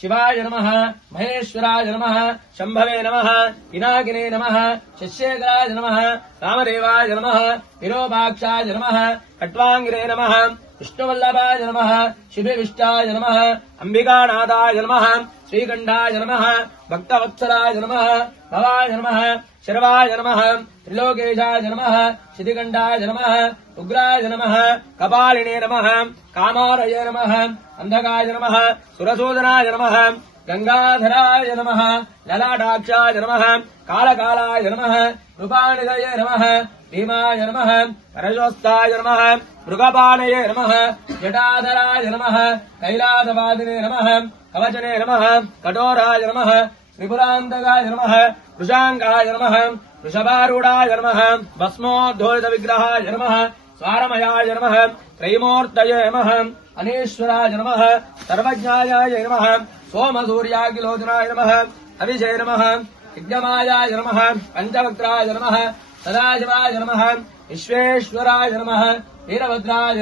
शिवाय नमः महेश्वराय नमः शंभवे नमः पिनाकिने नमः शस्येकराय नमः रामदेवाय नमः विरूपाक्षाय नमः खट्वांगिरे नमः विष्णुवल्लभाय नमः शिभिविष्टाय नमः अंबिकानाथाय नमः श्रीकंठाय नमः भक्तवत्सलाय नमः भवाय नमः शर्वाय नमः त्रिलोकेशाय नमः शितिकंठाय नमः उग्राय नमः कपालिने नमः कामारये नमः अंधकाय नमः सुरसूदनाय नमः गंगाधराय नमः ललाटाक्षाय नमः कालकालाय नमः रूपानिधये नमः भीमाय नमः परशोस्ताय नमः मृगपाणये नमः जटाधराय नमः कैलासवादिने नमः कवचने नमः कठोराय नमः त्रिपुरान्तकाय नमः वृषाङ्गाय नमः वृषभारूढाय नमः भस्मोद्धोलितविग्रहाय नमः स्वारमयाय नमः त्रयीमूर्तये नमः अनीश्वराय नमः सर्वज्ञायाय नमः सोमसूर्याकिलोचनाय नमः अभिषे नमः यज्ञमायाय नमः पञ्चवक्त्राय नमः सदाशिवाय नमः विश्वेश्वराय नमः वीरभद्राय